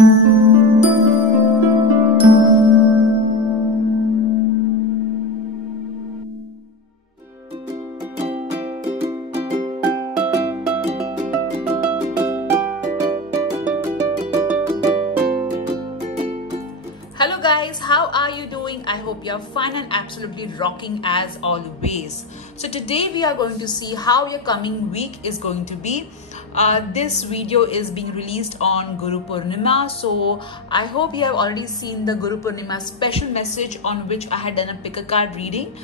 Hello guys, how are you doing? I hope you're fine and absolutely rocking as always. So today we are going to see how your coming week is going to be. This video is being released on Guru Purnima, so I hope you have already seen the Guru Purnima special message on which I had done a pick a card reading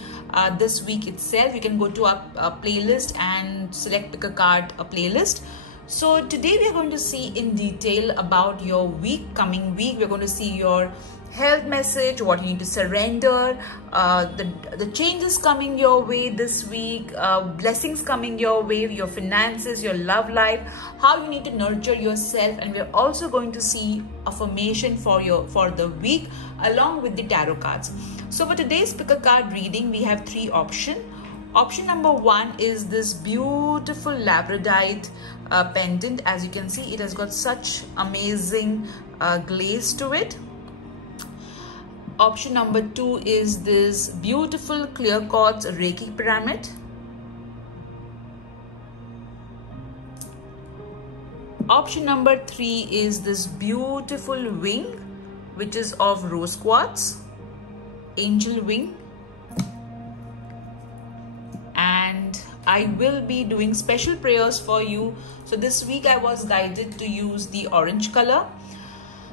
this week itself. You can go to our playlist and select pick a card playlist. So today we are going to see in detail about your coming week. We're going to see your health message, what you need to surrender, the changes coming your way this week, blessings coming your way, your finances, your love life, how you need to nurture yourself, and we're also going to see affirmation for the week along with the tarot cards. So for today's pick a card reading, we have three options. Option number one is this beautiful labradorite pendant. As you can see, it has got such amazing glaze to it. Option number two is this beautiful clear quartz Reiki pyramid. Option number three is this beautiful wing, which is of rose quartz, angel wing. And I will be doing special prayers for you. So this week I was guided to use the orange color.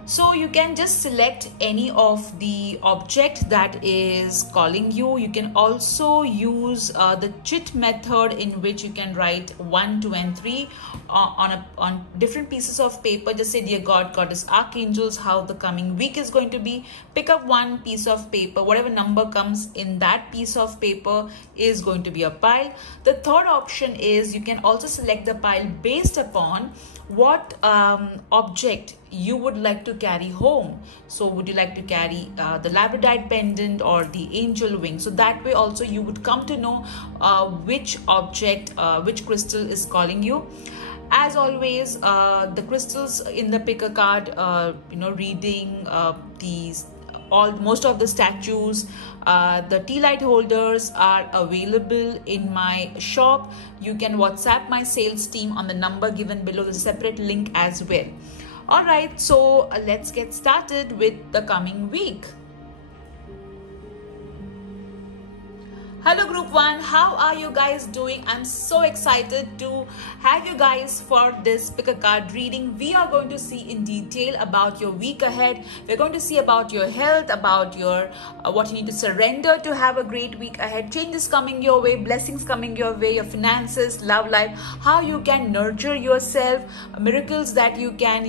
So you can just select any of the object that is calling you. You can also use the chit method, in which you can write 1, 2 and 3 on different pieces of paper. Just say, dear God, Goddess, Archangels, how the coming week is going to be. Pick up one piece of paper. Whatever number comes in that piece of paper is going to be a pile. The third option is you can also select the pile based upon what object you would like to carry home. So would you like to carry the labradorite pendant or the angel wing? So that way also you would come to know which object, which crystal is calling you. As always, the crystals in the pick a card reading, most of the statues, the tea light holders are available in my shop. You can WhatsApp my sales team on the number given below, the separate link as well. Alright, so let's get started with the coming week. Hello Group 1, how are you guys doing? I'm so excited to have you guys for this pick a card reading. We are going to see in detail about your week ahead. We're going to see about your health, about your what you need to surrender to have a great week ahead, changes coming your way, blessings coming your way, your finances, love life, how you can nurture yourself, miracles that you can,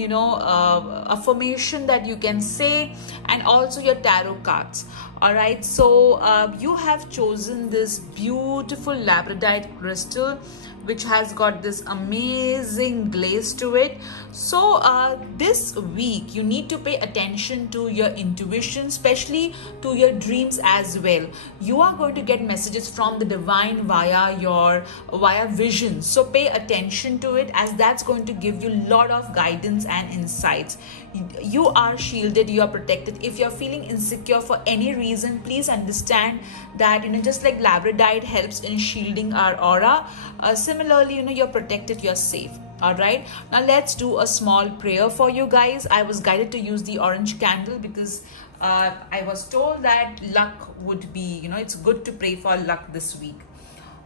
affirmation that you can say, and also your tarot cards. Alright, so you have chosen this beautiful labradorite crystal, which has got this amazing glaze to it. So this week you need to pay attention to your intuition, especially to your dreams as well. You are going to get messages from the divine via vision. So pay attention to it, as that's going to give you a lot of guidance and insights. You are shielded, you are protected. If you're feeling insecure for any reason, please understand that just like labradorite helps in shielding our aura, similarly you're protected, you're safe. All right, now let's do a small prayer for you guys. I was guided to use the orange candle because I was told that luck would be, it's good to pray for luck this week.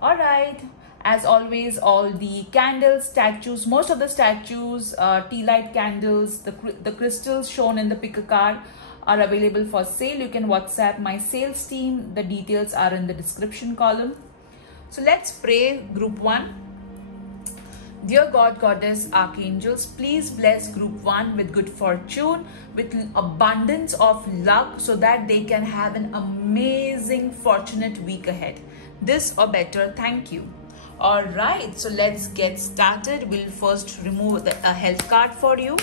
All right, as always, all the candles, statues, most of the statues, tea light candles, the crystals shown in the pick a card are available for sale. You can WhatsApp my sales team. The details are in the description column. So let's pray, Group 1. Dear God, Goddess, Archangels, please bless Group 1 with good fortune, with abundance of luck, so that they can have an amazing, fortunate week ahead. This or better, thank you. Alright, so let's get started. We'll first remove a health card for you.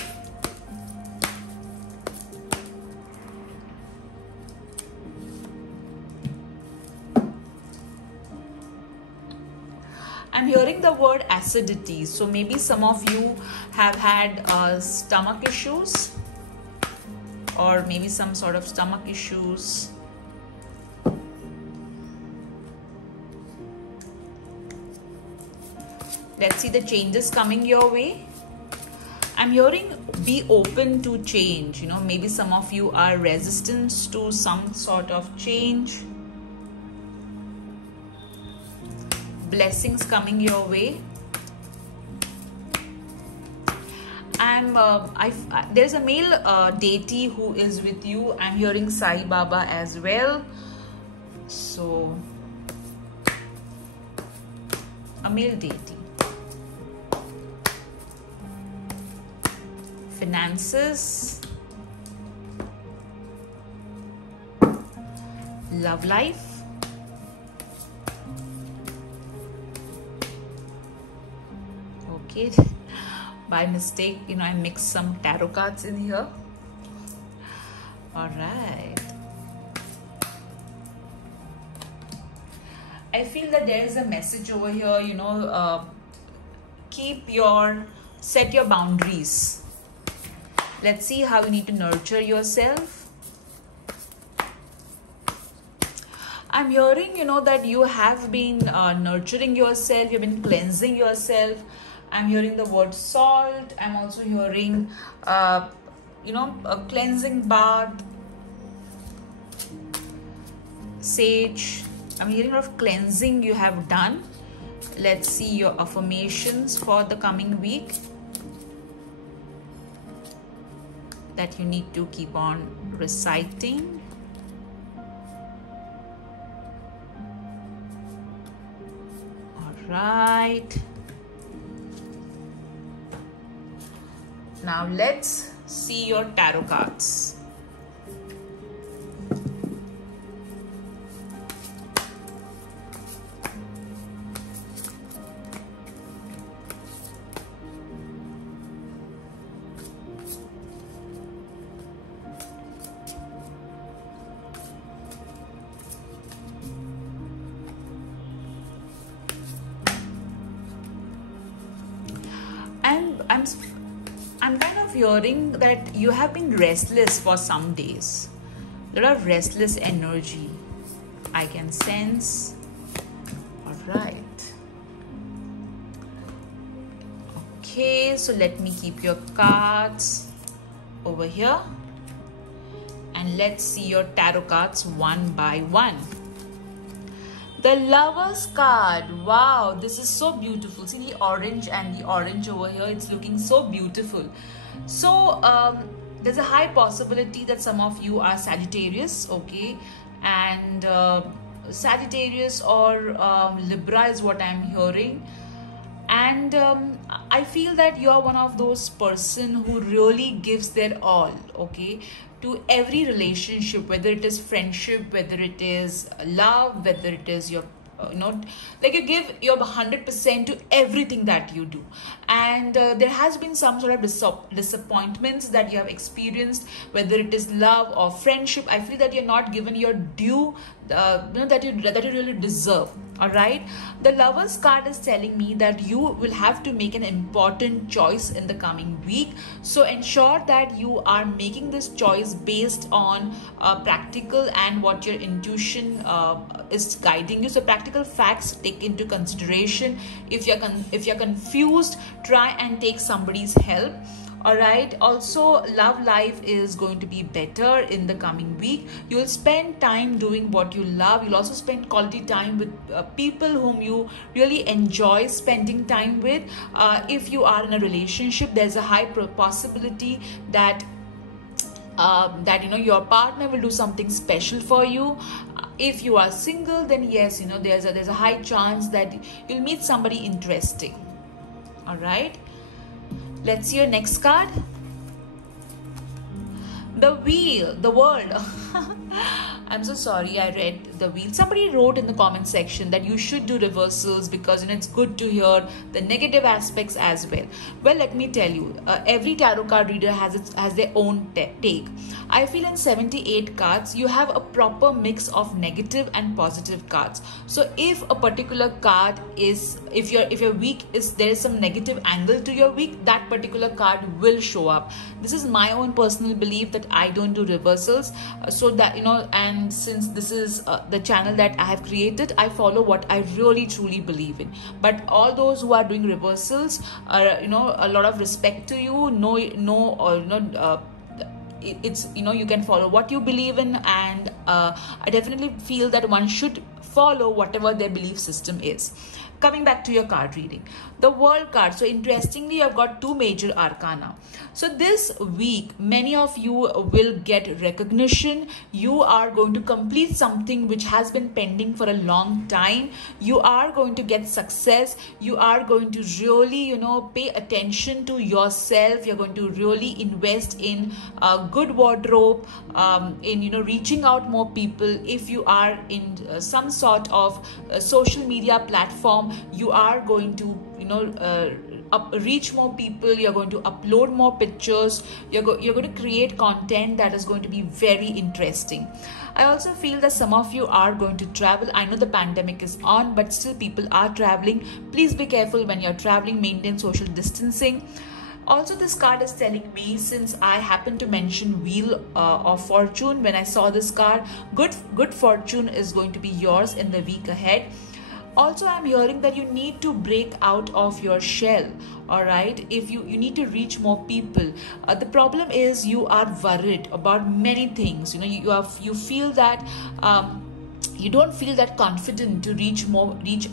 I'm hearing the word acidity, so maybe some of you have had stomach issues. or maybe some sort of stomach issues. Let's see the changes coming your way. I'm hearing be open to change. You know, maybe some of you are resistant to some sort of change. Blessings coming your way. There's a male deity who is with you. I'm hearing Sai Baba as well. So, a male deity. Finances. Love life. Okay. By mistake, you know, I mixed some tarot cards in here. All right. I feel that there is a message over here, you know, set your boundaries. Let's see how you need to nurture yourself. I'm hearing, you know, that you have been nurturing yourself, you've been cleansing yourself. I'm hearing the word salt. I'm also hearing, you know, a cleansing bath, sage. I'm hearing a lot of cleansing you have done. Let's see your affirmations for the coming week that you need to keep on reciting. All right. Now let's see your tarot cards. I'm kind of hearing that you have been restless for some days. A lot of restless energy I can sense. All right. Okay, so let me keep your cards over here. And let's see your tarot cards one by one. The Lover's card. Wow, this is so beautiful. See the orange and the orange over here. It's looking so beautiful. So there's a high possibility that some of you are Sagittarius, okay? And Sagittarius or Libra is what I'm hearing. And I feel that you are one of those person who really gives their all, okay, to every relationship, whether it is friendship, whether it is love, whether it is your like you give your 100% to everything that you do. And there has been some sort of disappointments that you have experienced, whether it is love or friendship. I feel that you're not given your due, that you really deserve. All right, the Lover's card is telling me that you will have to make an important choice in the coming week. So ensure that you are making this choice based on practical and what your intuition is guiding you. So practical facts take into consideration. If you're confused, try and take somebody's help. All right. Also, love life is going to be better in the coming week. You'll spend time doing what you love. You'll also spend quality time with people whom you really enjoy spending time with. If you are in a relationship, there's a high possibility that your partner will do something special for you. If you are single, then yes, there's a high chance that you'll meet somebody interesting. All right. Let's see your next card. The Wheel, the World. I'm so sorry, I read the wheel. Somebody wrote in the comment section that you should do reversals because it's good to hear the negative aspects as well. Well, let me tell you, every tarot card reader has their own take. I feel in 78 cards you have a proper mix of negative and positive cards. So if a particular card is, if your week is, there is some negative angle to your week, that particular card will show up. This is my own personal belief that I don't do reversals, so that and since this is the channel that I have created, I follow what I really truly believe in. But all those who are doing reversals, a lot of respect to you. It's you can follow what you believe in, and I definitely feel that one should follow whatever their belief system is. Coming back to your card reading, the World card. So interestingly, I've got two major arcana. So this week, many of you will get recognition. You are going to complete something which has been pending for a long time. You are going to get success. You are going to really, pay attention to yourself. You're going to really invest in a good wardrobe, in, reaching out more people. If you are in some sort of social media platform, you are going to reach more people. You're going to upload more pictures. You're going to create content that is going to be very interesting. I also feel that some of you are going to travel. I know the pandemic is on, but still people are traveling. Please be careful when you're traveling. Maintain social distancing. Also, this card is telling me, since I happen to mention Wheel of Fortune when I saw this card, good fortune is going to be yours in the week ahead. Also, I'm hearing that you need to break out of your shell. All right, if you need to reach more people. The problem is you are worried about many things. You feel that you don't feel that confident to reach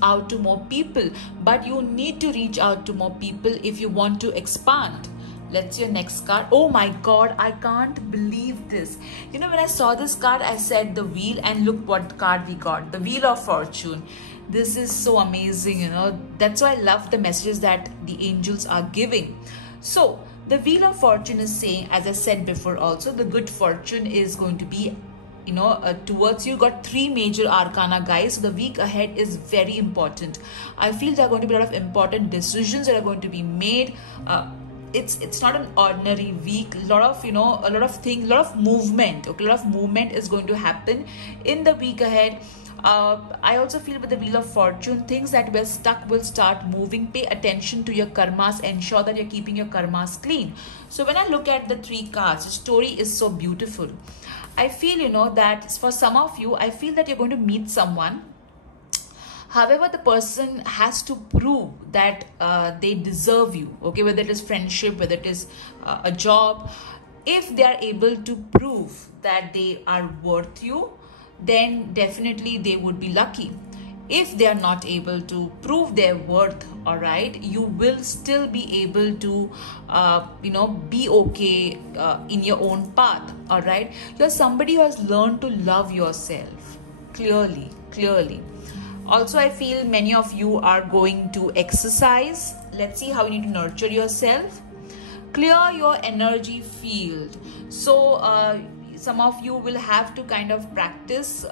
out to more people, but you need to reach out to more people if you want to expand. Let's see your next card. Oh my God, I can't believe this. When I saw this card, I said the wheel, and look what card we got, the Wheel of Fortune. This is so amazing, That's why I love the messages that the angels are giving. So the Wheel of Fortune is saying, as I said before also, the good fortune is going to be towards you. Got three major arcana, guys. So the week ahead is very important. I feel there are going to be a lot of important decisions that are going to be made. It's not an ordinary week. A lot of things, a lot of movement. Okay, a lot of movement is going to happen in the week ahead. I also feel with the Wheel of Fortune, things that were stuck will start moving. Pay attention to your karmas. Ensure that you're keeping your karmas clean. So when I look at the three cards, the story is so beautiful. I feel, that for some of you, I feel that you're going to meet someone. However, the person has to prove that they deserve you. Okay, whether it is friendship, whether it is a job. If they are able to prove that they are worth you, then definitely they would be lucky. If they are not able to prove their worth, all right, you will still be able to be okay in your own path. All right, you're somebody who has learned to love yourself clearly. Also, I feel many of you are going to exercise. Let's see how you need to nurture yourself. Clear your energy field. So some of you will have to kind of practice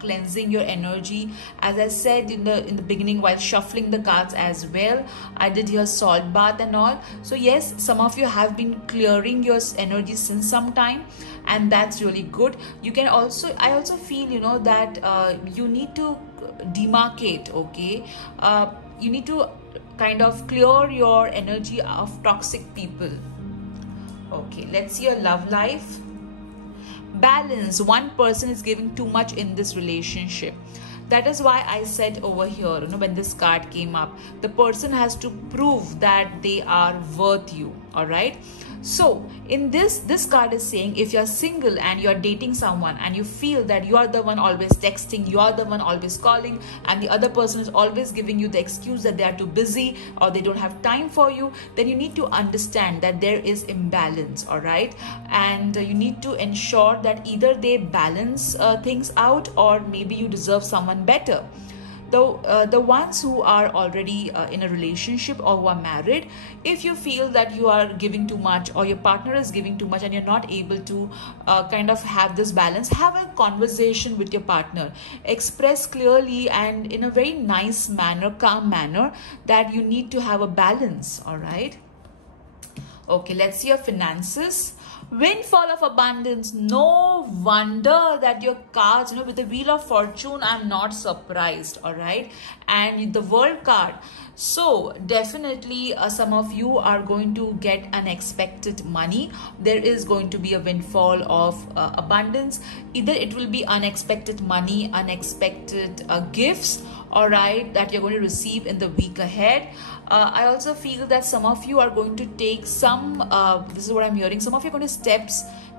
cleansing your energy. As I said in the beginning, while shuffling the cards as well, I did your salt bath and all. So yes, some of you have been clearing your energy since some time, and that's really good. You can also, I also feel that you need to demarcate. Okay, you need to kind of clear your energy of toxic people. Okay, let's see your love life. Balance. One person is giving too much in this relationship. That is why I said over here, when this card came up, the person has to prove that they are worth you. All right. So in this card is saying, if you're single and you're dating someone and you feel that you are the one always texting, you are the one always calling, and the other person is always giving you the excuse that they are too busy or they don't have time for you, then you need to understand that there is imbalance. All right, and you need to ensure that either they balance things out, or maybe you deserve someone better. The ones who are already in a relationship or who are married, if you feel that you are giving too much or your partner is giving too much and you're not able to kind of have this balance, have a conversation with your partner. Express clearly and in a very nice manner, calm manner, that you need to have a balance. All right. Okay, let's see your finances. Windfall of abundance. No wonder that your cards, with the Wheel of Fortune, I'm not surprised. All right. And the World card. So definitely some of you are going to get unexpected money. There is going to be a windfall of abundance. Either it will be unexpected money, unexpected gifts, all right, that you're going to receive in the week ahead. I also feel that some of you are going to take some, this is what I'm hearing, some of you are going to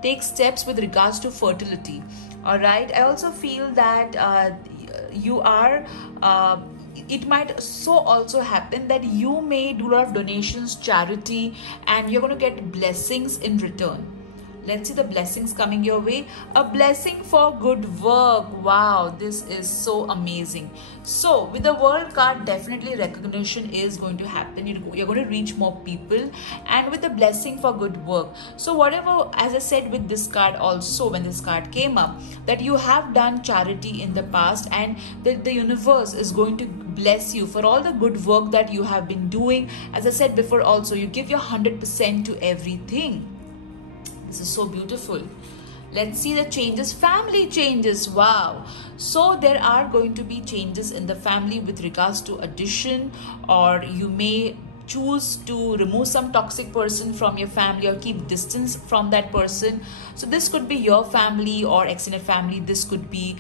take steps with regards to fertility. All right. I also feel that you are, it might so also happen that you may do a lot of donations, charity, and you're going to get blessings in return. Let's see the blessings coming your way. A blessing for good work. Wow, this is so amazing. So with the World card, definitely recognition is going to happen. You're going to reach more people, and with the blessing for good work. So whatever, as I said with this card also, when this card came up, that you have done charity in the past, and the universe is going to bless you for all the good work that you have been doing. As I said before also, you give your 100% to everything. This is so beautiful. Let's see the changes. Family changes. Wow. So there are going to be changes in the family with regards to addition, or you may choose to remove some toxic person from your family or keep distance from that person. So this could be your family or extended family. This could be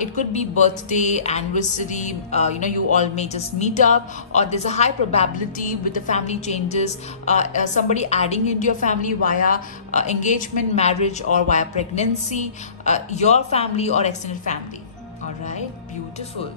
it could be birthday, anniversary, you all may just meet up, or there's a high probability with the family changes, somebody adding into your family via engagement, marriage, or via pregnancy, your family or extended family. All right, beautiful.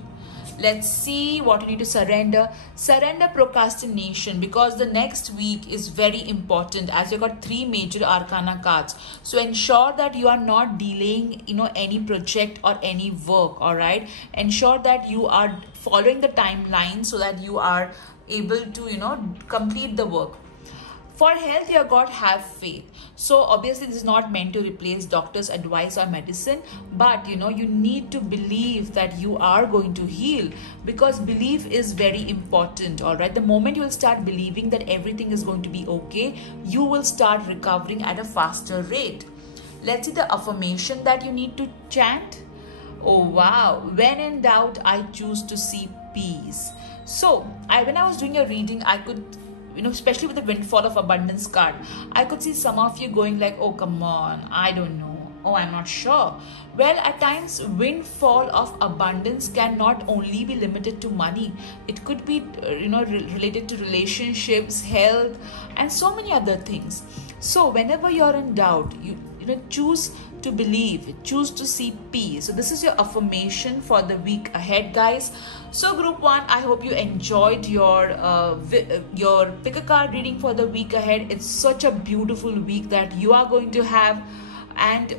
Let's see what you need to surrender. Surrender procrastination, because the next week is very important, as you got 3 major arcana cards. So ensure that you are not delaying, any project or any work. All right. Ensure that you are following the timeline so that you are able to, complete the work. For health, your God, have faith. So obviously this is not meant to replace doctor's advice or medicine, but you need to believe that you are going to heal, because belief is very important. All right. The moment you will start believing that everything is going to be okay, you will start recovering at a faster rate. Let's see the affirmation that you need to chant. Oh wow. When in doubt, I choose to see peace. So when I was doing a reading, I could, especially with the Windfall of Abundance card, I could see some of you going like, oh, come on, I don't know. Oh, I'm not sure. Well, at times, windfall of abundance can not only be limited to money. It could be, related to relationships, health, and so many other things. So whenever you're in doubt, you choose to believe, choose to see peace. So this is your affirmation for the week ahead, guys. So group 1, I hope you enjoyed your pick a card reading for the week ahead. It's such a beautiful week that you are going to have. And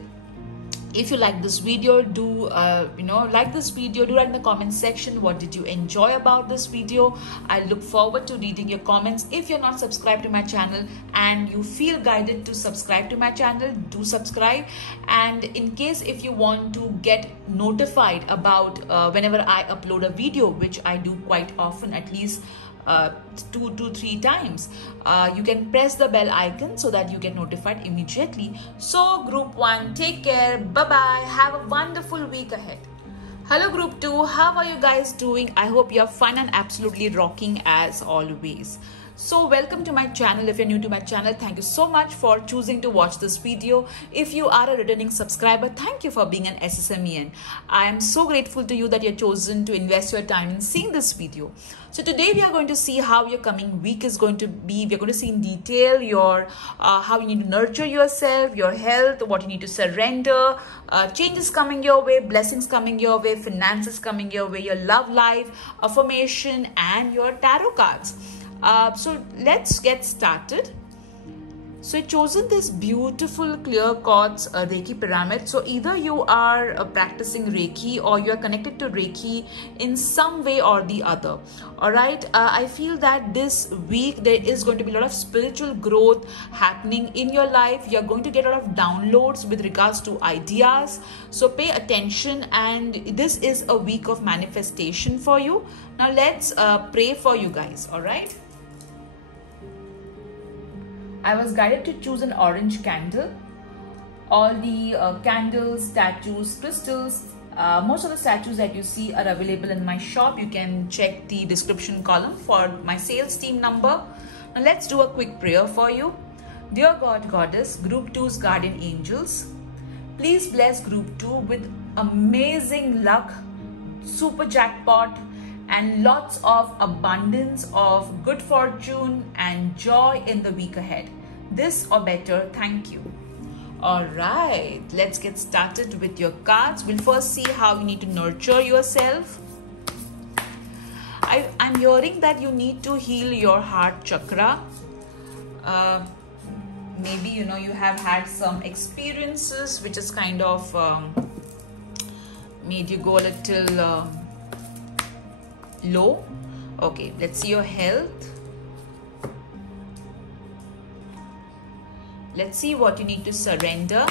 if you like this video, do like this video, do write in the comment section what did you enjoy about this video. I look forward to reading your comments. If you're not subscribed to my channel and you feel guided to subscribe to my channel, do subscribe. And in case if you want to get notified about whenever I upload a video, which I do quite often, at least 2 to 3 times, you can press the bell icon so that you get notified immediately. So group 1, take care, bye bye, have a wonderful week ahead. Hello group 2, how are you guys doing? I hope you're fine and absolutely rocking as always. So welcome to my channel. If you're new to my channel, thank you so much for choosing to watch this video. If you are a returning subscriber, thank you for being an SSMEN. I am so grateful to you that you've chosen to invest your time in seeing this video. So today we are going to see how your coming week is going to be. We're going to see in detail your how you need to nurture yourself, your health, what you need to surrender, changes coming your way, blessings coming your way, finances coming your way, your love life, affirmation, and your tarot cards. So let's get started. So I've chosen this beautiful clear quartz Reiki pyramid. So either you are practicing Reiki or you are connected to Reiki in some way or the other. Alright, I feel that this week there is going to be a lot of spiritual growth happening in your life. You're going to get a lot of downloads with regards to ideas. So pay attention, and this is a week of manifestation for you. Now let's pray for you guys. Alright. I was guided to choose an orange candle. All the candles, statues, crystals, most of the statues that you see are available in my shop. You can check the description column for my sales team number. Now let's do a quick prayer for you. Dear God, Goddess, Group 2's guardian angels, please bless Group 2 with amazing luck, super jackpot, and lots of abundance of good fortune and joy in the week ahead. This or better, thank you. Alright, let's get started with your cards. We'll first see how you need to nurture yourself. I'm hearing that you need to heal your heart chakra. Maybe you have had some experiences which is kind of made you go a little low. Okay, let's see your health. Let's see what you need to surrender.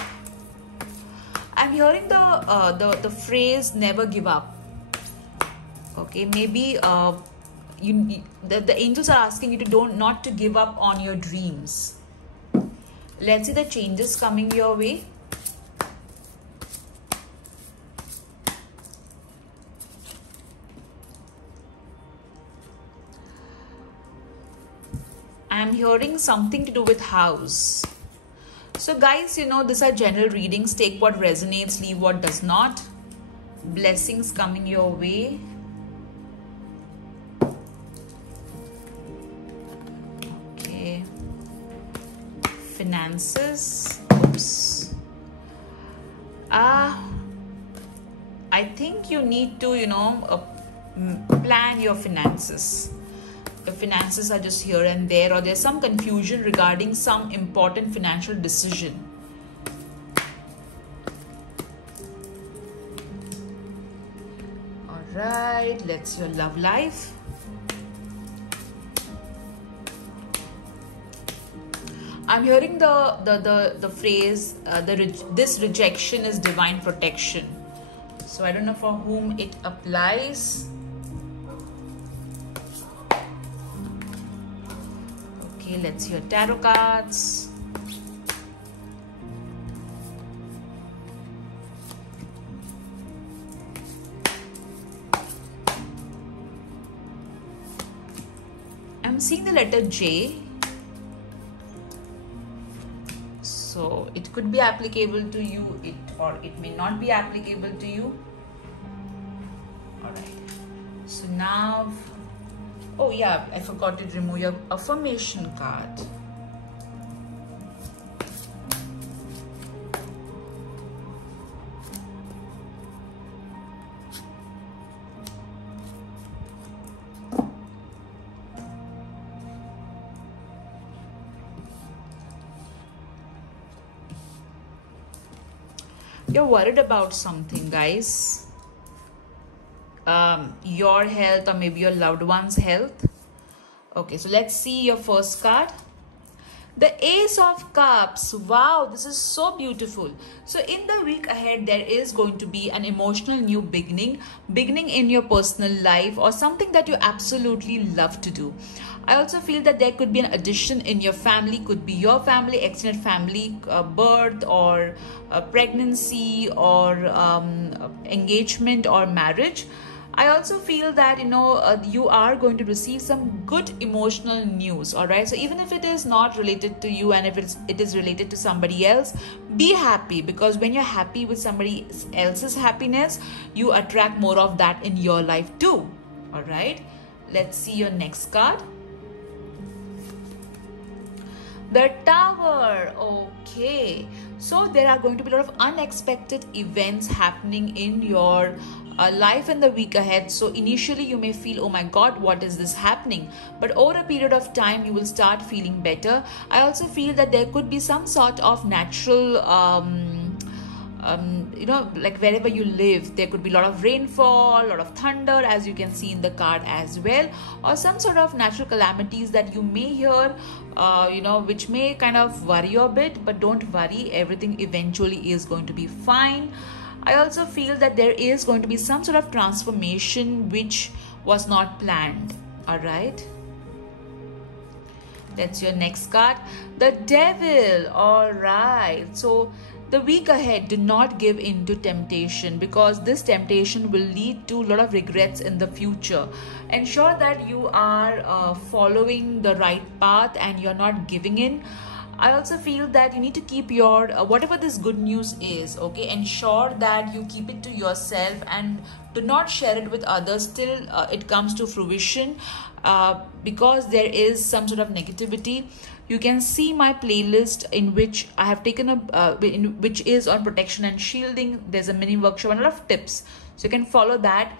I'm hearing the phrase never give up. Okay, maybe the angels are asking you to not to give up on your dreams. Let's see the changes coming your way. I'm hearing something to do with house. So guys, these are general readings. Take what resonates, leave what does not. Blessings coming your way. Okay. Finances. Oops. I think you need to, plan your finances. The finances are just here and there, or there's some confusion regarding some important financial decision. Alright, let's your love life. I'm hearing the phrase this rejection is divine protection. So I don't know for whom it applies. Let's see your tarot cards. I'm seeing the letter J. So it could be applicable to you, or it may not be applicable to you. Alright. So now, oh yeah, I forgot to remove your affirmation card. You're worried about something, guys. Your health, or maybe your loved one's health. Okay, so let's see your first card. The Ace of Cups. Wow, this is so beautiful. So in the week ahead, there is going to be an emotional new beginning in your personal life, or something that you absolutely love to do. I also feel that there could be an addition in your family. Could be your family, extended family, birth or pregnancy, or engagement or marriage. I also feel that you are going to receive some good emotional news. All right, so even if it is not related to you, and if it is related to somebody else, be happy, because when you're happy with somebody else's happiness, you attract more of that in your life too. All right, let's see your next card. The Tower. Okay, so there are going to be a lot of unexpected events happening in your life in the week ahead. So initially you may feel, oh my god, what is this happening, but over a period of time you will start feeling better. I also feel that there could be some sort of natural you know, like wherever you live, there could be a lot of rainfall, a lot of thunder, as you can see in the card as well, or some sort of natural calamities that you may hear, you know, which may kind of worry you a bit. But don't worry, everything eventually is going to be fine. I also feel that there is going to be some sort of transformation which was not planned. All right, that's your next card, the Devil. All right, so the week ahead, do not give in to temptation, because this temptation will lead to a lot of regrets in the future. Ensure that you are following the right path and you're not giving in. I also feel that you need to keep your whatever this good news is, okay, ensure that you keep it to yourself and do not share it with others till it comes to fruition, because there is some sort of negativity. You can see my playlist in which I have taken which is on protection and shielding. There's a mini workshop and a lot of tips, so you can follow that.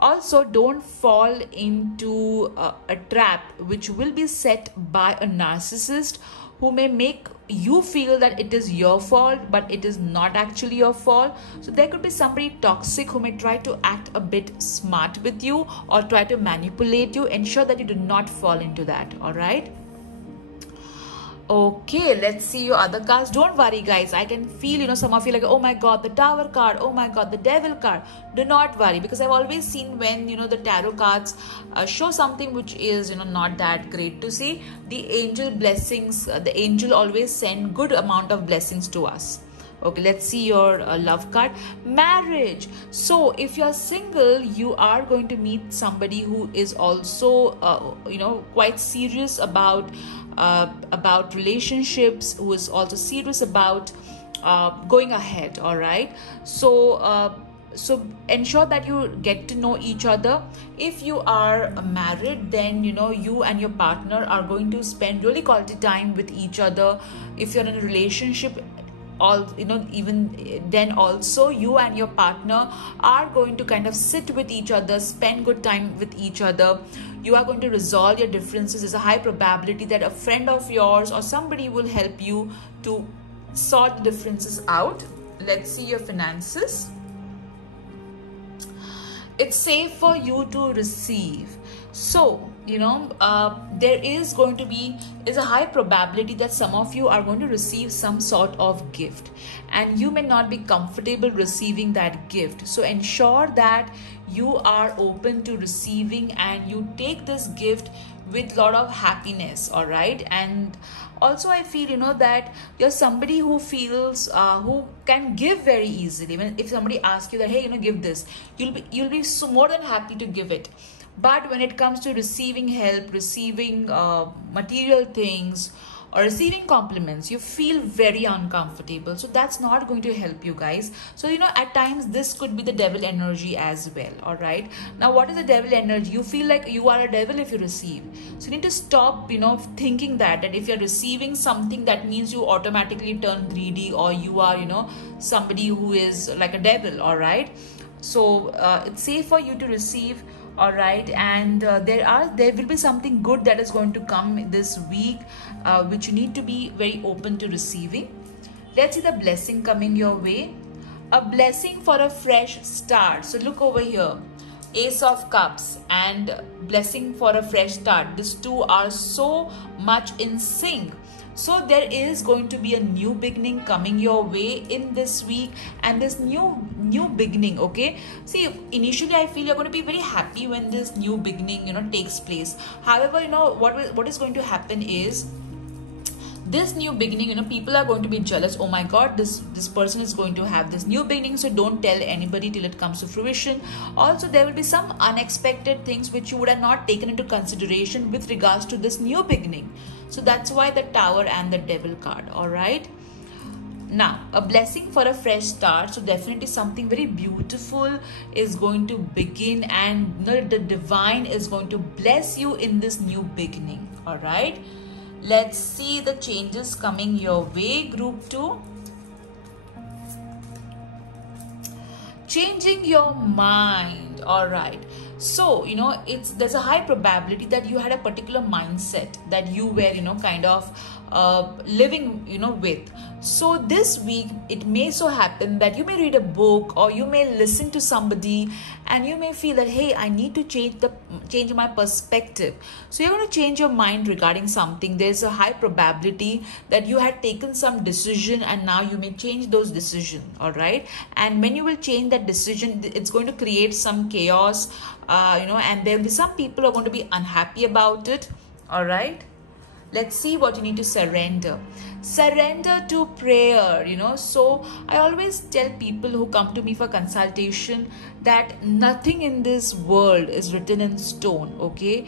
Also, don't fall into a trap which will be set by a narcissist, who may make you feel that it is your fault, but it is not actually your fault. So there could be somebody toxic who may try to act a bit smart with you or try to manipulate you. Ensure that you do not fall into that. All right. Okay, let's see your other cards. Don't worry guys, I can feel, you know, some of you like, oh my god, the Tower card, oh my god, the Devil card. Do not worry, because I've always seen when, you know, the tarot cards show something which is, you know, not that great to see, the angel blessings, the angel always send good amount of blessings to us. Okay, let's see your love card, Marriage. So if you're single, you are going to meet somebody who is also you know, quite serious about relationships, who is also serious about going ahead. All right, so so ensure that you get to know each other. If you are married, then, you know, you and your partner are going to spend really quality time with each other. If you're in a relationship, you know, even then also you and your partner are going to kind of sit with each other, spend good time with each other. You are going to resolve your differences. There's a high probability that a friend of yours or somebody will help you to sort the differences out. Let's see your finances. It's safe for you to receive. So, you know, there is going to be a high probability that some of you are going to receive some sort of gift, and you may not be comfortable receiving that gift. So ensure that you are open to receiving and you take this gift with a lot of happiness. All right. And also I feel, you know, that you're somebody who feels who can give very easily. When if somebody asks you that, hey, you know, give this, you'll be so more than happy to give it. But when it comes to receiving help, receiving material things, or receiving compliments, you feel very uncomfortable. So that's not going to help you guys. So, you know, at times this could be the devil energy as well. All right. Now, what is the devil energy? You feel like you are a devil if you receive. So you need to stop, you know, thinking that if you're receiving something, that means you automatically turn greedy, or you are, you know, somebody who is like a devil. All right. So it's safe for you to receive. All right, and there will be something good that is going to come this week, which you need to be very open to receiving. Let's see the blessing coming your way. A blessing for a fresh start. So look over here, Ace of Cups and blessing for a fresh start. These two are so much in sync. So there is going to be a new beginning coming your way in this week, and this new beginning, okay? See, initially I feel you're going to be very happy when this new beginning, you know, takes place. However, you know, what is going to happen is, this new beginning, you know, people are going to be jealous. Oh my god, this person is going to have this new beginning, so don't tell anybody till it comes to fruition. Also, there will be some unexpected things which you would have not taken into consideration with regards to this new beginning. So that's why the Tower and the Devil card. All right, now a blessing for a fresh start. So definitely something very beautiful is going to begin, and, you know, the divine is going to bless you in this new beginning. All right, let's see the changes coming your way, group 2. changing your mind. All right, so there's a high probability that you had a particular mindset that you were kind of living with. So this week it may so happen that you may read a book or you may listen to somebody and you may feel that, hey, I need to change my perspective. So you're going to change your mind regarding something. There's a high probability that you had taken some decision and now you may change those decisions. All right, and when you will change that decision, it's going to create some chaos, and there will be some people who are going to be unhappy about it. All right, let's see what you need to surrender to prayer. So I always tell people who come to me for consultation that nothing in this world is written in stone. Okay,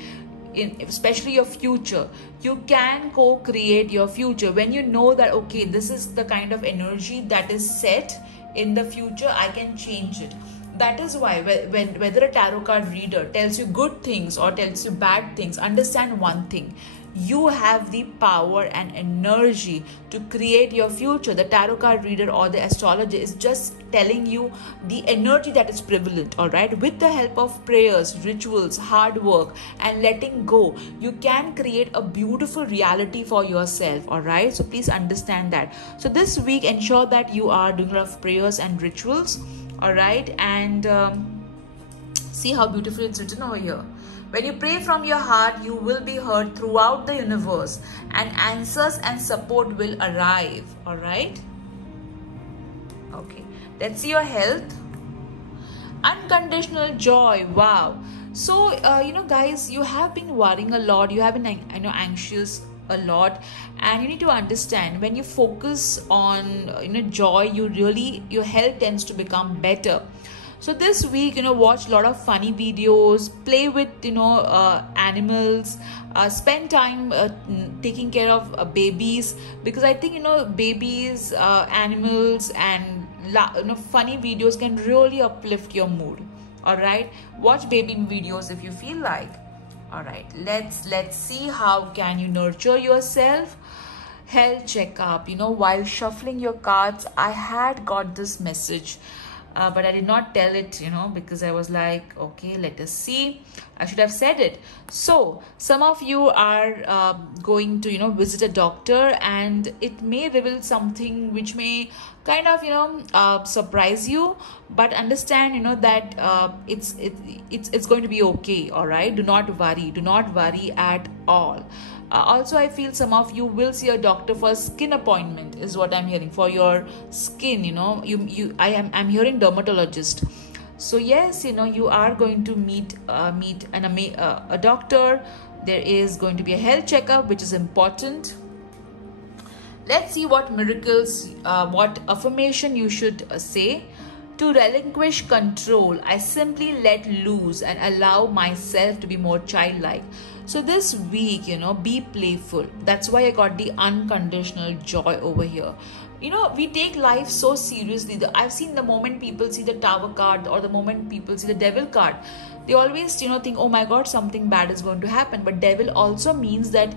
especially your future, you can co-create your future when you know that, okay, this is the kind of energy that is set in the future, I can change it. That is why whether a tarot card reader tells you good things or tells you bad things, understand one thing: you have the power and energy to create your future. The tarot card reader or the astrologer is just telling you the energy that is prevalent. All right, with the help of prayers, rituals, hard work, and letting go, you can create a beautiful reality for yourself. All right, so please understand that. So this week, ensure that you are doing a lot of prayers and rituals. All right, and see how beautifully it's written over here. When you pray from your heart, you will be heard throughout the universe and answers and support will arrive. All right. Okay. Let's see your health. Unconditional joy. Wow. So, guys, you have been worrying a lot. You have been, anxious a lot, and you need to understand, when you focus on, joy, your health tends to become better. So this week, watch a lot of funny videos, play with, animals, spend time taking care of babies, because I think, babies, animals, and funny videos can really uplift your mood. All right, watch baby videos if you feel like. All right, let's see how can you nurture yourself. Health checkup. While shuffling your cards, I had got this message. But I did not tell it, because I was like, okay, let us see. I should have said it. So some of you are going to, visit a doctor, and it may reveal something which may kind of, surprise you. But understand, that it's going to be okay. All right. Do not worry at all. Also, I feel some of you will see a doctor for a skin appointment, is what I'm hearing, for your skin. I'm hearing dermatologist. So yes, you are going to meet a doctor. There is going to be a health checkup, which is important. Let's see what miracles, what affirmation you should say. To relinquish control, I simply let loose and allow myself to be more childlike. So this week, be playful. That's why I got the unconditional joy over here. We take life so seriously. I've seen the moment people see the Tower card or the moment people see the Devil card, they always, think, oh my God, something bad is going to happen. But Devil also means that,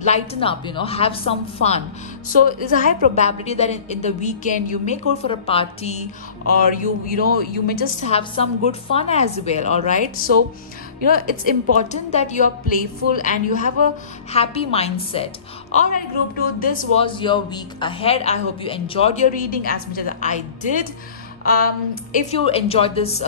lighten up, have some fun. So there's a high probability that in the weekend, you may go for a party, or you may just have some good fun as well. All right. So, it's important that you are playful and you have a happy mindset. All right, group 2, this was your week ahead. I hope you enjoyed your reading as much as I did. If you enjoyed this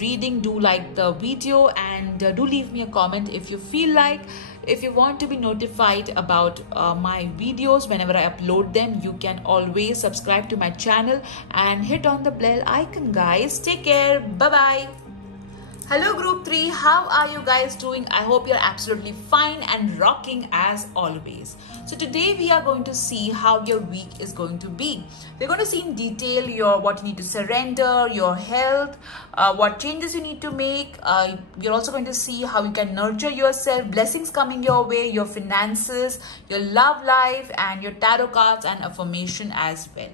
reading, do like the video, and do leave me a comment if you feel like. If you want to be notified about my videos whenever I upload them, you can always subscribe to my channel and hit on the bell icon, guys. Take care. Bye-bye. Hello group 3, how are you guys doing? I hope you're absolutely fine and rocking as always. So today we are going to see how your week is going to be. We're going to see in detail what you need to surrender, your health, what changes you need to make. We're also going to see how you can nurture yourself, blessings coming your way, your finances, your love life, and your tarot cards and affirmation as well.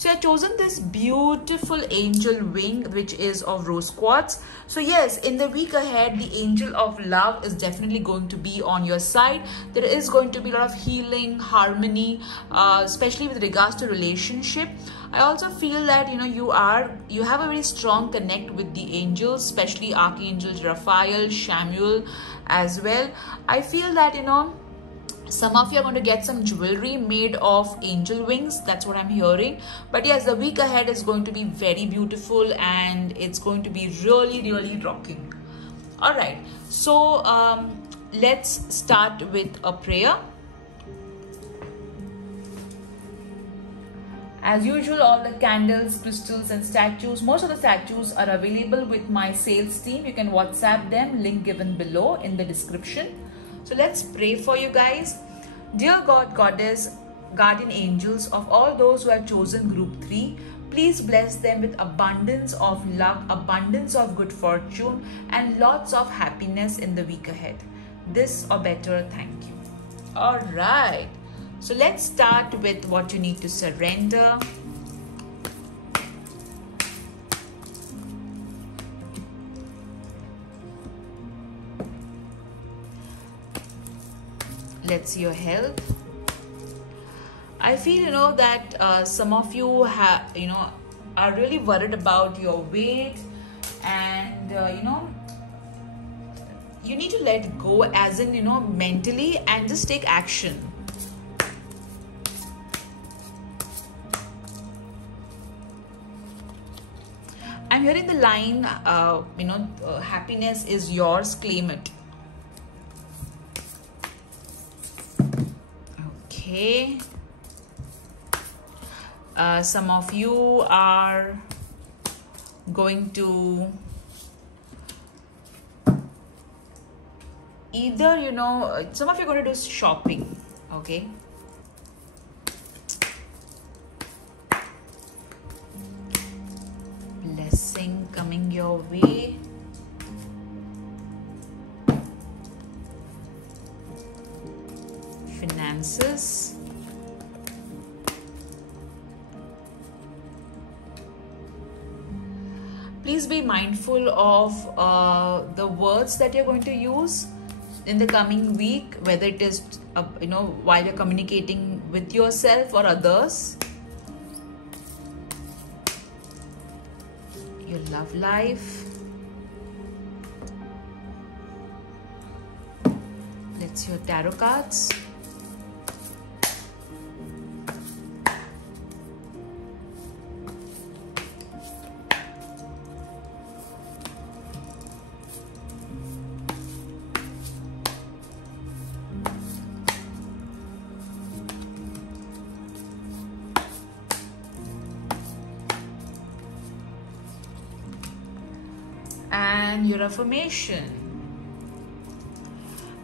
So I've chosen this beautiful angel wing, which is of rose quartz. So yes, in the week ahead, the angel of love is definitely going to be on your side. There is going to be a lot of healing, harmony, especially with regards to relationship. I also feel that you have a very strong connect with the angels, especially archangels Raphael, Samuel as well. I feel that some of you are going to get some jewelry made of angel wings. That's what I'm hearing. But yes, the week ahead is going to be very beautiful and it's going to be really, really rocking. All right. So let's start with a prayer. As usual, all the candles, crystals and statues, most of the statues are available with my sales team. You can WhatsApp them, link given below in the description. So let's pray for you guys. Dear God, Goddess, guardian angels of all those who have chosen group 3, please bless them with abundance of luck, abundance of good fortune and lots of happiness in the week ahead. This or better, thank you. All right. So let's start with what you need to surrender. Let's see your health. I feel that some of you have are really worried about your weight, and you need to let go, as in mentally, and just take action. I'm hearing the line, happiness is yours, claim it. Okay. Some of you are going to either, some of you are going to do shopping, okay? Blessing coming your way. Finances. Please be mindful of the words that you're going to use in the coming week, whether it is while you're communicating with yourself or others. Your love life. Let's see your tarot cards. And your affirmation.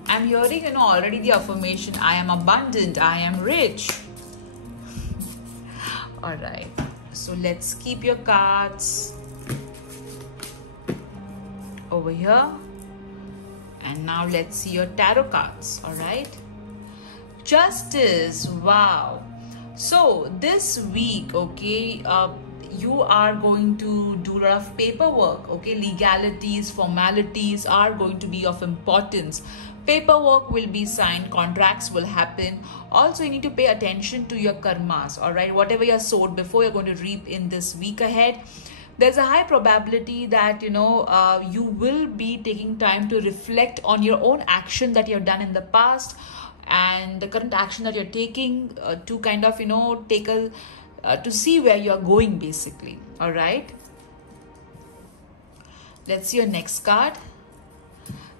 I'm hearing, already the affirmation, I am abundant, I am rich. All right. So let's keep your cards over here. And now let's see your tarot cards. All right. Justice. Wow. So this week, okay, you are going to do a lot of paperwork, okay? Legalities, formalities are going to be of importance. Paperwork will be signed, contracts will happen. Also, you need to pay attention to your karmas, all right? Whatever you sowed before, you're going to reap in this week ahead. There's a high probability that, you will be taking time to reflect on your own action that you've done in the past and the current action that you're taking to kind of, take a to see where you are going, basically. All right. Let's see your next card.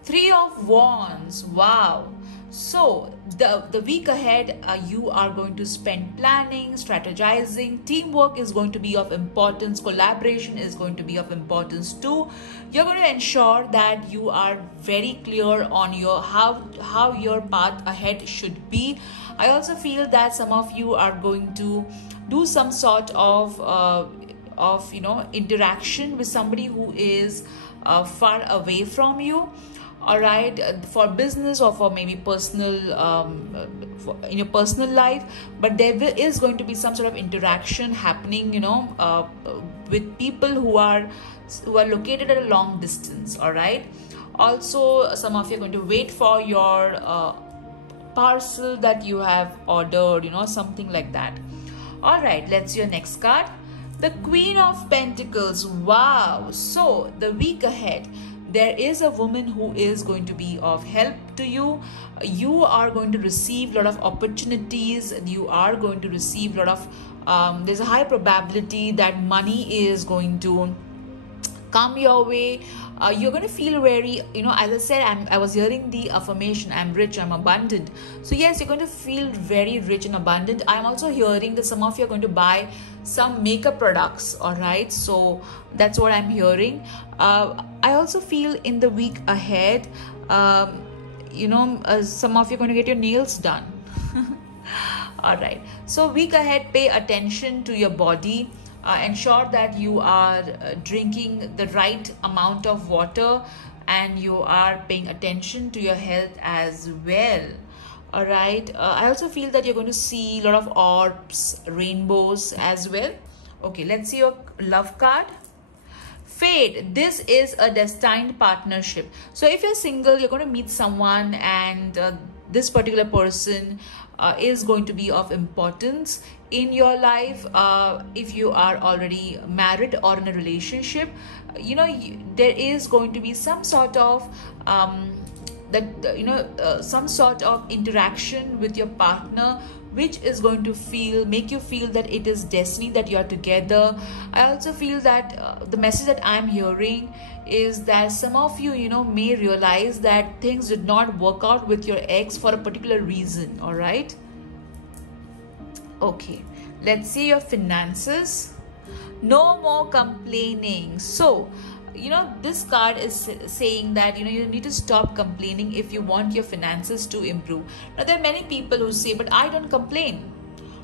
3 of Wands. Wow. So the week ahead, you are going to spend planning, strategizing. Teamwork is going to be of importance. Collaboration is going to be of importance too. You're going to ensure that you are very clear on your how your path ahead should be. I also feel that some of you are going to do some sort of interaction with somebody who is far away from you. all right, for business or for maybe personal, in your personal life, but is going to be some sort of interaction happening, with people who are located at a long distance. All right. Also, some of you are going to wait for your parcel that you have ordered, something like that. All right, let's see your next card. The Queen of Pentacles. Wow. So the week ahead, there is a woman who is going to be of help to you. You are going to receive a lot of opportunities. You are going to receive a lot of there's a high probability that money is going to come your way. You're going to feel very, as I said, I was hearing the affirmation, I'm rich, I'm abundant. So yes, you're going to feel very rich and abundant. I'm also hearing that some of you are going to buy some makeup products. All right, so that's what I'm hearing. I also feel in the week ahead, some of you are going to get your nails done. All right, so week ahead, pay attention to your body. Ensure that you are drinking the right amount of water, and you are paying attention to your health as well. All right. I also feel that you're going to see a lot of orbs, rainbows as well. Okay, let's see your love card. Fate. This is a destined partnership. So if you're single, you're going to meet someone, and this particular person is going to be of importance in your life. If you are already married or in a relationship, there is going to be some sort of some sort of interaction with your partner, which is going to make you feel that it is destiny, that you are together. I also feel that the message that I'm hearing is that some of you, may realize that things did not work out with your ex for a particular reason. All right. Okay, let's see your finances. No more complaining. So, this card is saying that, you need to stop complaining if you want your finances to improve. Now, there are many people who say, but I don't complain,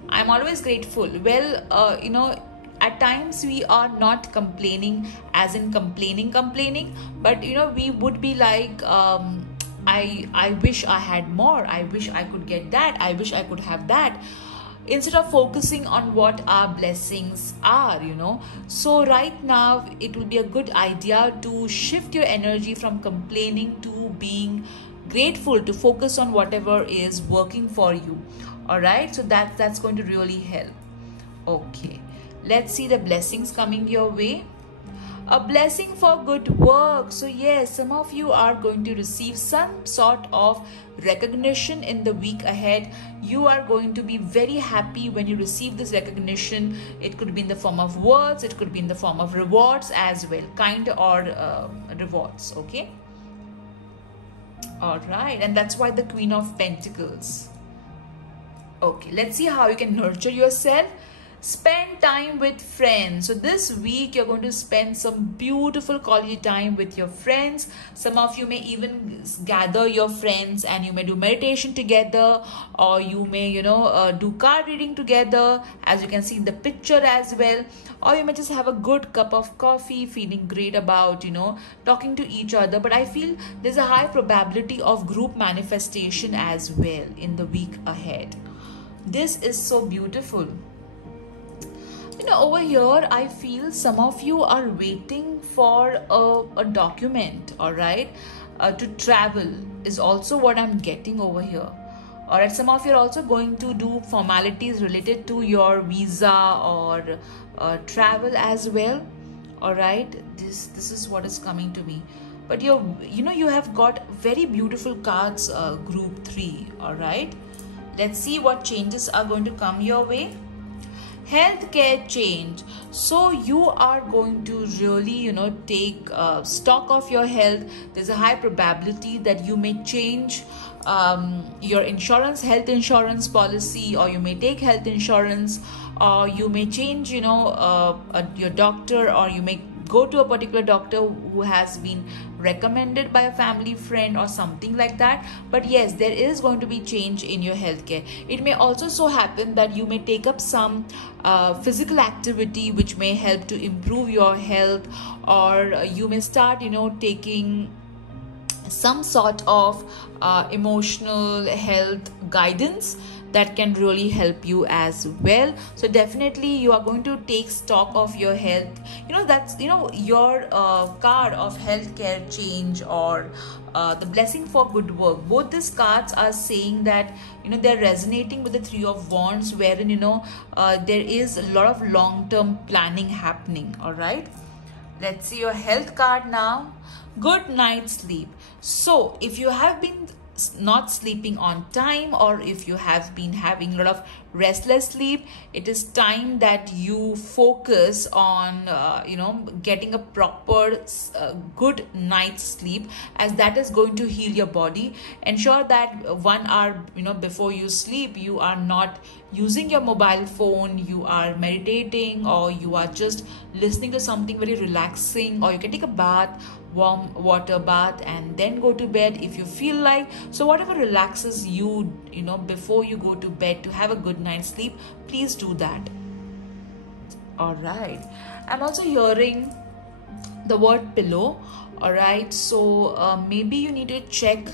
I'm always grateful. Well, at times we are not complaining as in complaining, but, we would be like, I wish I had more. I wish I could get that. I wish I could have that. Instead of focusing on what our blessings are, So right now, it will be a good idea to shift your energy from complaining to being grateful, to focus on whatever is working for you. All right. So that's going to really help. Okay. Let's see the blessings coming your way. A blessing for good work. So yes, some of you are going to receive some sort of recognition in the week ahead. You are going to be very happy when you receive this recognition. It could be in the form of words, it could be in the form of rewards as well, kind or rewards. Okay. All right, and that's why the Queen of Pentacles. Okay, let's see how you can nurture yourself. Spend time with friends. So this week you're going to spend some beautiful quality time with your friends. Some of you may even gather your friends and you may do meditation together, or you may do card reading together, as you can see in the picture as well. Or you may just have a good cup of coffee, feeling great about talking to each other. But I feel there's a high probability of group manifestation as well in the week ahead. This is so beautiful. Over here, I feel some of you are waiting for a document, all right, to travel is also what I'm getting over here. All right, some of you are also going to do formalities related to your visa or travel as well. All right, this is what is coming to me. But you have got very beautiful cards, group 3. All right, let's see what changes are going to come your way. Healthcare change. So you are going to really take stock of your health. There's a high probability that you may change your health insurance policy, or you may take health insurance, or you may change your doctor, or you may go to a particular doctor who has been recommended by a family friend or something like that. But yes, there is going to be change in your healthcare. It may also so happen that you may take up some physical activity which may help to improve your health, or you may start taking some sort of emotional health guidance that can really help you as well. So definitely you are going to take stock of your health. That's your card of healthcare change, or the blessing for good work. Both these cards are saying that they're resonating with the Three of Wands, wherein there is a lot of long-term planning happening. All right, let's see your health card now. Good night's sleep. So if you have been not sleeping on time, or if you have been having a lot of restless sleep, it is time that you focus on getting a proper good night's sleep, as that is going to heal your body. Ensure that 1 hour before you sleep, you are not using your mobile phone, you are meditating, or you are just listening to something very relaxing, or you can take a bath, warm water bath, and then go to bed if you feel like. So whatever relaxes you, before you go to bed to have a good night's sleep, please do that. All right, I'm also hearing the word pillow. All right, so maybe you need to check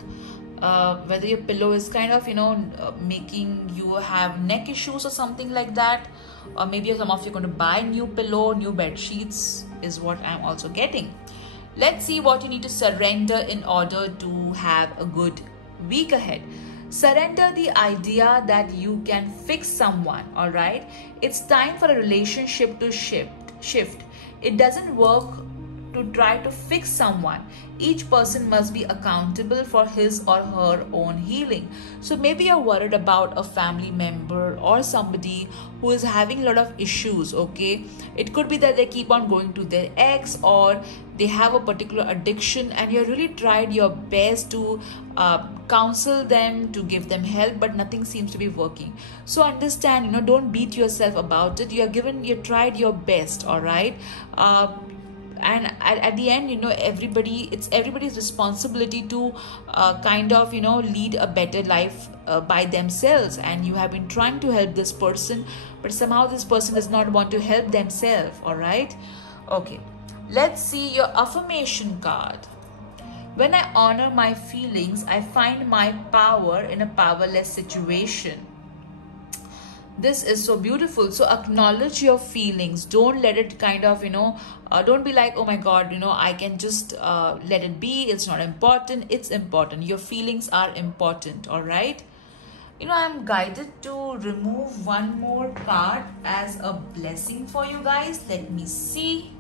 whether your pillow is kind of making you have neck issues or something like that, or maybe some of you are going to buy new pillow, new bed sheets is what I'm also getting. Let's see what you need to surrender in order to have a good week ahead. Surrender the idea that you can fix someone. All right, it's time for a relationship to shift. It doesn't work to try to fix someone. Each person must be accountable for his or her own healing. So maybe you're worried about a family member or somebody who is having a lot of issues. Okay, it could be that they keep on going to their ex, or they have a particular addiction, and you really tried your best to counsel them, to give them help, but nothing seems to be working. So understand, don't beat yourself about it. You tried your best. All right, and at the end, it's everybody's responsibility to lead a better life by themselves. And you have been trying to help this person, but somehow this person does not want to help themselves. All right, okay, let's see your affirmation card. When I honor my feelings, I find my power in a powerless situation. This is so beautiful. So acknowledge your feelings. Don't let it don't be like, oh my God, I can just let it be. It's not important. It's important. Your feelings are important. All right. I'm guided to remove one more card as a blessing for you guys. Let me see.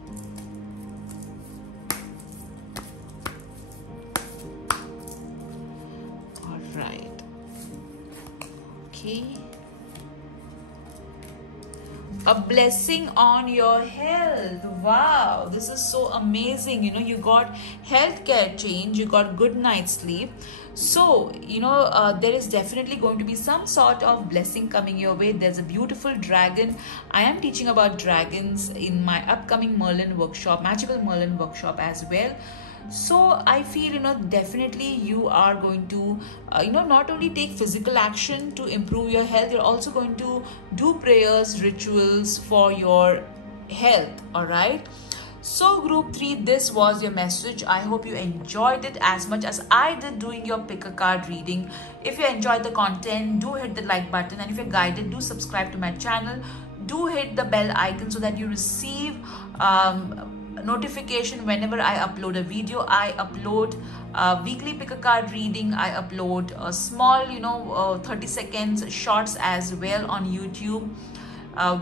All right. Okay. A blessing on your health. Wow, this is so amazing. You got healthcare change, you got good night's sleep. So there is definitely going to be some sort of blessing coming your way. There's a beautiful dragon. I am teaching about dragons in my upcoming Merlin workshop, Magical Merlin workshop as well. So I feel definitely you are going to not only take physical action to improve your health, you're also going to do prayers, rituals for your health. All right, so group 3, this was your message. I hope you enjoyed it as much as I did doing your pick a card reading. If you enjoyed the content, do hit the like button, and if you're guided, do subscribe to my channel. Do hit the bell icon so that you receive notification whenever I upload a video. I upload weekly pick a card reading. I upload a small 30 seconds shorts as well on YouTube,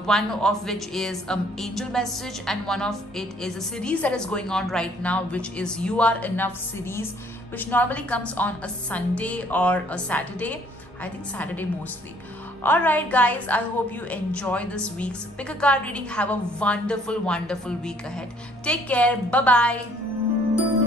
one of which is angel message, and one of it is a series that is going on right now, which is You Are Enough series, which normally comes on a Sunday or a Saturday. I think Saturday mostly. Alright guys, I hope you enjoy this week's pick a card reading. Have a wonderful week ahead. Take care. Bye bye.